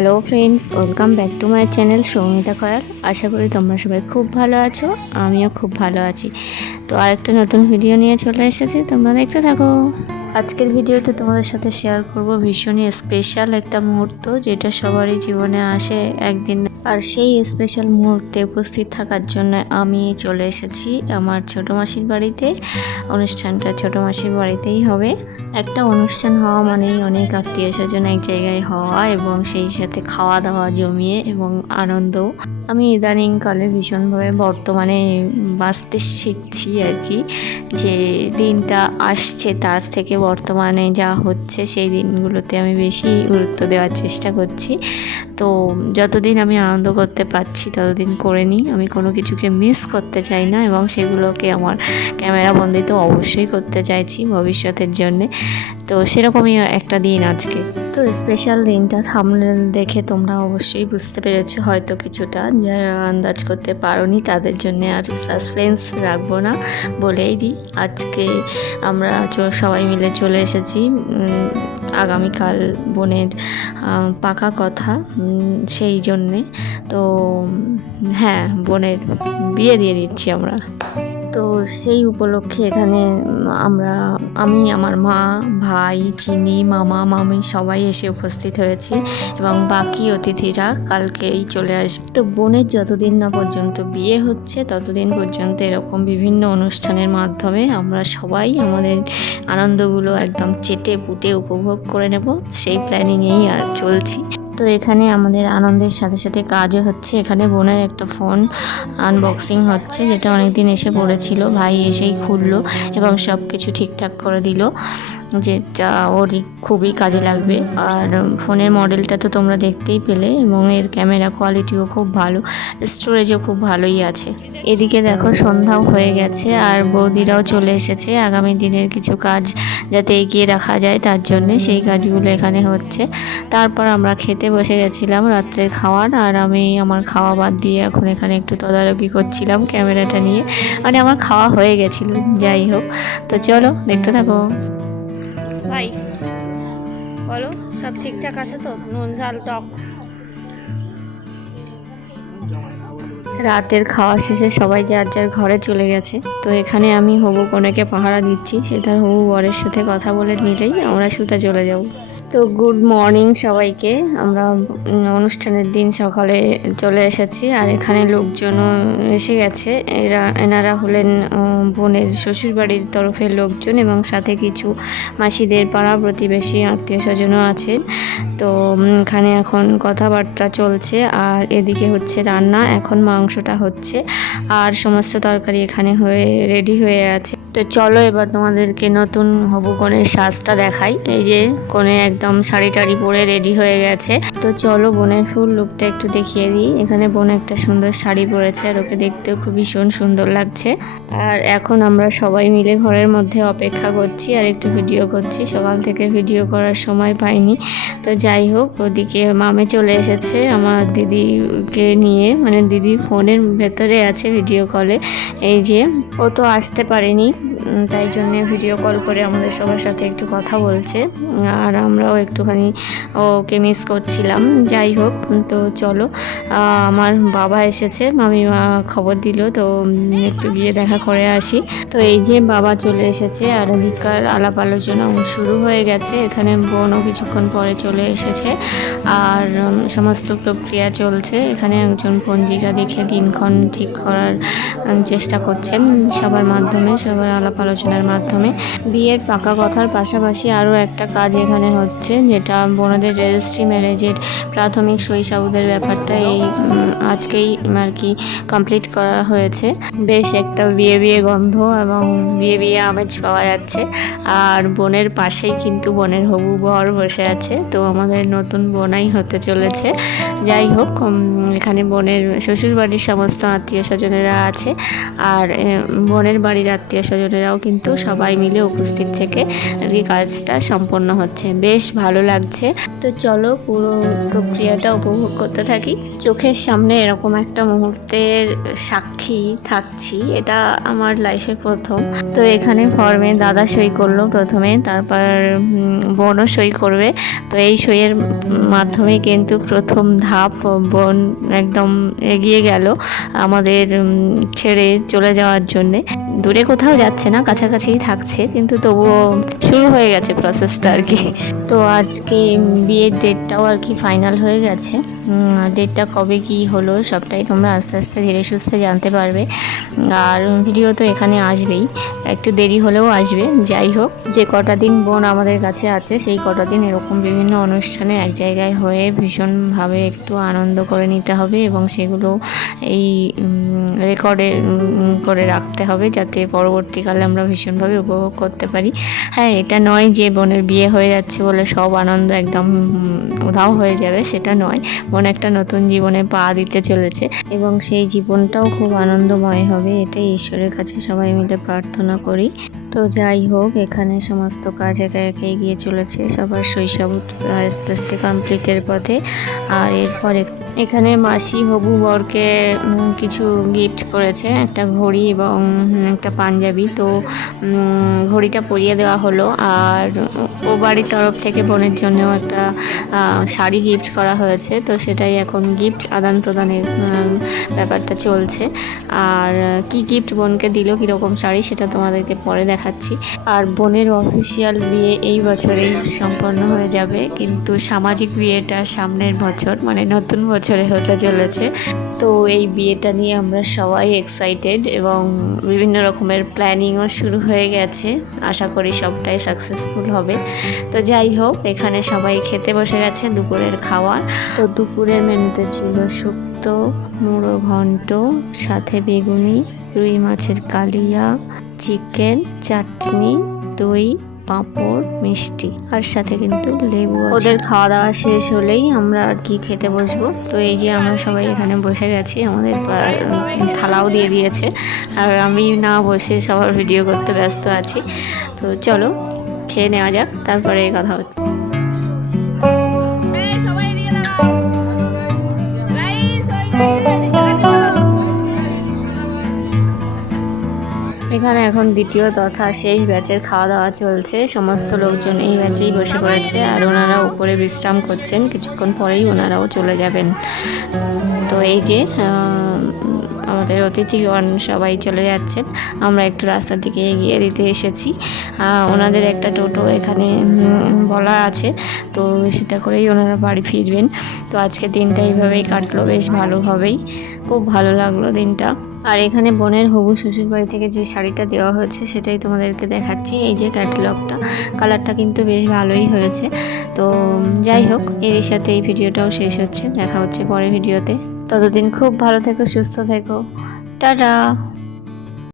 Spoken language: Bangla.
Hello friends, welcome back to my channel Soumita করাল। আশা করি তোমরা সবাই খুব ভালো আছো, আমিও খুব ভালো আছি। তো আরেকটা নতুন ভিডিও নিয়ে চলে এসেছি, তোমরা দেখতে থাকো। আজকের ভিডিওতে তোমাদের সাথে শেয়ার করব ভীষণই স্পেশাল একটা মুহূর্ত, যেটা সবারই জীবনে আসে একদিন। আর সেই স্পেশাল মুহূর্তে উপস্থিত থাকার জন্য আমি চলে এসেছি আমার ছোটো মাসির বাড়িতে। অনুষ্ঠানটা ছোটো মাসির বাড়িতেই হবে। একটা অনুষ্ঠান হওয়া মানেই অনেক আত্মীয় স্বজন এক জায়গায় হওয়া এবং সেই সাথে খাওয়া দাওয়া জমিয়ে এবং আনন্দ। আমি ইদানিংকালে ভীষণভাবে বর্তমানে বাঁচতে শিখছি আর কি, যে দিনটা আসছে তার থেকে বর্তমানে যা হচ্ছে সেই দিনগুলোতে আমি বেশি গুরুত্ব দেওয়ার চেষ্টা করছি। তো যতদিন আমি আনন্দ করতে পারছি ততদিন করে নিই, আমি কোনো কিছুকে মিস করতে চাই না এবং সেগুলোকে আমার ক্যামেরা বন্দি তো অবশ্যই করতে চাইছি ভবিষ্যতের জন্যে। তো সেরকমই একটা দিন আজকে। তো স্পেশাল দিনটা থাম্বনেল দেখে তোমরা অবশ্যই বুঝতে পেরেছো হয়তো কিছুটা, যারা আন্দাজ করতে পারোনি তাদের জন্য আর সাসপেন্স রাখবো না, বলেই দিই। আজকে আমরা সবাই মিলে চলে এসেছি আগামীকাল বোনের পাকা কথা, সেই জন্যে। তো হ্যাঁ, বোনের বিয়ে দিয়ে দিচ্ছি আমরা। তো সেই উপলক্ষে এখানে আমি আমার মা, ভাই, চিনি, মামা, মামি সবাই এসে উপস্থিত হয়েছি এবং বাকি অতিথিরা কালকেই চলে আসবে। তো বোনের যতদিন না পর্যন্ত বিয়ে হচ্ছে ততদিন পর্যন্ত এরকম বিভিন্ন অনুষ্ঠানের মাধ্যমে আমরা সবাই আমাদের আনন্দগুলো একদম চেটে পুটে উপভোগ করে নেব, সেই প্ল্যানিংয়েই আর চলছি। তো এখানে আমাদের আনন্দের সাথে সাথে কাজও হচ্ছে। এখানে বোনের একটা ফোন আনবক্সিং হচ্ছে, যেটা অনেক দিন এসে পড়েছিল, ভাই এসেই খুললো এবং সব কিছু ঠিকঠাক করে দিল, যেটা ওর খুবই কাজে লাগবে। আর ফোনের মডেলটা তো তোমরা দেখতেই পেলে এবং এর ক্যামেরা কোয়ালিটিও খুব ভালো, স্টোরেজও খুব ভালোই আছে। এদিকে দেখো সন্ধ্যাও হয়ে গেছে আর বৌদিরাও চলে এসেছে আগামী দিনের কিছু কাজ যাতে এগিয়ে রাখা যায় তার জন্যে, সেই কাজগুলো এখানে হচ্ছে। তারপর আমরা খেতে বসে গেছিলাম রাত্রের খাওয়ার, আর আমি আমার খাওয়া বাদ দিয়ে এখন এখানে একটু তদারকি করছিলাম ক্যামেরাটা নিয়ে। মানে আমার খাওয়া হয়ে গেছিলো, যাই হোক। তো চলো দেখতে থাকো। ভাই বলো, সব ঠিকঠাক আছে তো? নুন ঝাল টক? রাতের খাওয়া শেষে সবাই যার যার ঘরে চলে গেছে। তো এখানে আমি হবু কনেকে পাহারা দিচ্ছি, সেটার হবু বরের সাথে কথা বলে নিলেই আমরা শুতে চলে যাব। তো গুড মর্নিং সবাইকে। আমরা অনুষ্ঠানের দিন সকালে চলে এসেছি আর এখানে লোকজনও এসে গেছে। এনারা হলেন বোনের শ্বশুরবাড়ির তরফের লোকজন এবং সাথে কিছু মাসিদের পাড়া প্রতিবেশী আত্মীয় স্বজনও আছেন। তো এখানে এখন কথাবার্তা চলছে আর এদিকে হচ্ছে রান্না, এখন মাংসটা হচ্ছে আর সমস্ত তরকারি এখানে রেডি হয়ে আছে। তো চলো এবার তোমাদেরকে নতুন হবু কনের সাজটা দেখাই। এই যে কনে একদম শাড়ি টাড়ি পরে রেডি হয়ে গেছে। তো চলো বোনের ফুল লুকটা একটু দেখিয়ে দিই। এখানে বোন একটা সুন্দর শাড়ি পরেছে আর ওকে দেখতেও খুব ভীষণ সুন্দর লাগছে। আর এখন আমরা সবাই মিলে ঘরের মধ্যে অপেক্ষা করছি আর একটু ভিডিও করছি। সকাল থেকে ভিডিও করার সময় পাইনি। তো যাই হোক, ওদিকে মামে চলে এসেছে আমার দিদিকে নিয়ে, মানে দিদি ফোনের ভেতরে আছে ভিডিও কলে। এই যে ও তো আসতে পারেনি, তাই জন্যে ভিডিও কল করে আমাদের সবার সাথে একটু কথা বলছে আর আমরাও একটুখানি ওকে মিস করছিলাম। যাই হোক, তো চলো আমার বাবা এসেছে, মামিমা খবর দিল, তো একটু গিয়ে দেখা করে আসি। তো এই যে বাবা চলে এসেছে আর এদিককার আলাপ আলোচনা শুরু হয়ে গেছে। এখানে বোনও কিছুক্ষণ পরে চলে এসেছে আর সমস্ত প্রক্রিয়া চলছে। এখানে একজন পঞ্জিকা দেখে দিনক্ষণ ঠিক করার চেষ্টা করছেন সবার মাধ্যমে, সবার আলাপ আলোচনার মাধ্যমে। বিয়ের পাকা কথার পাশাপাশি আরও একটা কাজ এখানে হচ্ছে, যেটা বোনদের রেজিস্ট্রি ম্যারেজের প্রাথমিক শৈশবদের ব্যাপারটা এই আজকেই আর কি কমপ্লিট করা হয়েছে। বেশ একটা বিয়ে বিয়ে গন্ধ এবং বিয়ে বিয়ে আমেজ পাওয়া যাচ্ছে। আর বোনের পাশেই কিন্তু বোনের হবু বর বসে আছে, তো আমাদের নতুন বোনাই হতে চলেছে। যাই হোক, এখানে বোনের শ্বশুরবাড়ির সমস্ত আত্মীয় স্বজনেরা আছে আর বোনের বাড়ির আত্মীয় স্বজনেরাও কিন্তু সবাই মিলে উপস্থিত থেকে এই কাজটা সম্পন্ন হচ্ছে। বেশ ভালো লাগছে। তো চলো পুরো প্রক্রিয়াটা উপভোগ করতে থাকি। চোখের সামনে এরকম একটা মুহূর্তের সাক্ষী থাকছি, এটা আমার লাইফে প্রথম। তো এখানে ফর্মে দাদা সই করলো প্রথমে, তারপর বোনও সই করবে। তো এই সইয়ের মাধ্যমে কিন্তু প্রথম ধাপ বোন একদম এগিয়ে গেল আমাদের ছেড়ে চলে যাওয়ার জন্যে। দূরে কোথাও যাচ্ছে না, কাছাকাছিই থাকছে, কিন্তু তবুও শুরু হয়ে গেছে প্রসেসটা আর কি। তো আজকে বিয়ের ডেটটাও আর কি ফাইনাল হয়ে গেছে। ডেটটা কবে কি হলো সবটাই তোমরা আস্তে আস্তে ধীরে সুস্থে জানতে পারবে। আর ভিডিও তো এখানে আসবেই, একটু দেরি হলেও আসবে। যাই হোক, যে কটা দিন বোন আমাদের কাছে আছে সেই কটা দিন এরকম বিভিন্ন অনুষ্ঠানে এক জায়গায় হয়ে ভীষণভাবে একটু আনন্দ করে নিতে হবে, এবং সেগুলো এই রেকর্ডে করে রাখতে হবে যাতে পরবর্তীকালে আমরা ভীষণভাবে উপভোগ করতে পারি। হ্যাঁ, এটা নয় যে বোনের বিয়ে হয়ে যাচ্ছে বলে সব আনন্দ একদম উধাও হয়ে যাবে, সেটা নয়। বোন একটা নতুন জীবনে পা দিতে চলেছে এবং সেই জীবনটাও খুব আনন্দময় হবে, এটাই ঈশ্বরের কাছে সবাই মিলে প্রার্থনা করি। তো যাই হোক, এখানে সমস্ত কাজ একে একে এগিয়ে চলেছে, সবার শৈশব আস্তে আস্তে কমপ্লিটের পথে। আর এরপরে এখানে মাসি হবু বরকে কিছু গিফট করেছে, একটা ঘড়ি এবং একটা পাঞ্জাবি। তো ঘড়িটা পরিয়ে দেওয়া হলো, আর ও বাড়ির তরফ থেকে বোনের জন্যও একটা শাড়ি গিফট করা হয়েছে। তো সেটাই এখন গিফট আদান প্রদানের ব্যাপারটা চলছে। আর কি গিফট বোনকে দিল, কীরকম শাড়ি, সেটা তোমাদেরকে পরে দেখাচ্ছি। আর বোনের অফিসিয়াল বিয়ে এই বছরেই সম্পন্ন হয়ে যাবে, কিন্তু সামাজিক বিয়েটা সামনের বছর মানে নতুন বছরে হতে চলেছে। তো এই বিয়েটা নিয়ে আমরা সবাই এক্সাইটেড এবং বিভিন্ন রকমের প্ল্যানিংও শুরু হয়ে গেছে। আশা করি সবটাই সাকসেসফুল হবে। তো যাই হোক, এখানে সবাই খেতে বসে গেছে দুপুরের খাবার। তো দুপুরের মেনুতে ছিল শুক্তো, মুড়ো ঘন্ট, সাথে বেগুনি, রুই মাছের কালিয়া, চিকেন, চাটনি, দই, পাঁপড়, মিষ্টি, আর সাথে কিন্তু লেবু। ওদের খাওয়া দাওয়া শেষ হলেই আমরা আর কি খেতে বসবো। তো এই যে আমরা সবাই এখানে বসে গেছি, আমাদের থালাও দিয়ে দিয়েছে, আর আমি না বসে সবার ভিডিও করতে ব্যস্ত আছি। তো চলো খেয়ে নেওয়া যাক, তারপরে কথা হচ্ছে। এখানে এখন দ্বিতীয় তথা শেষ ব্যাচের খাওয়া দাওয়া চলছে। সমস্ত লোকজন এই ব্যাচেই বসে পড়েছে, আর ওনারা উপরে বিশ্রাম করছেন, কিছুক্ষণ পরেই ওনারাও চলে যাবেন। তো এই যে আমাদের অতিথিগণ সবাই চলে যাচ্ছেন, আমরা একটু রাস্তার দিকে এগিয়ে দিতে এসেছি। ওনাদের একটা টোটো এখানে বলা আছে, তো সেটা করেই ওনারা বাড়ি ফিরবেন। তো আজকের দিনটা এইভাবেই কাটলো, বেশ ভালোভাবেই, খুব ভালো লাগলো দিনটা। আর এখানে বোনের হবু শ্বশুর বাড়ি থেকে যে শাড়িটা দেওয়া হয়েছে সেটাই তোমাদেরকে দেখাচ্ছি। এই যে ক্যাটালগটা, কালারটা কিন্তু বেশ ভালোই হয়েছে। তো যাই হোক, এর সাথে এই ভিডিওটাও শেষ হচ্ছে, দেখা হচ্ছে পরের ভিডিওতে। ততদিন খুব ভালো থেকো, সুস্থ থেকো, টাটা।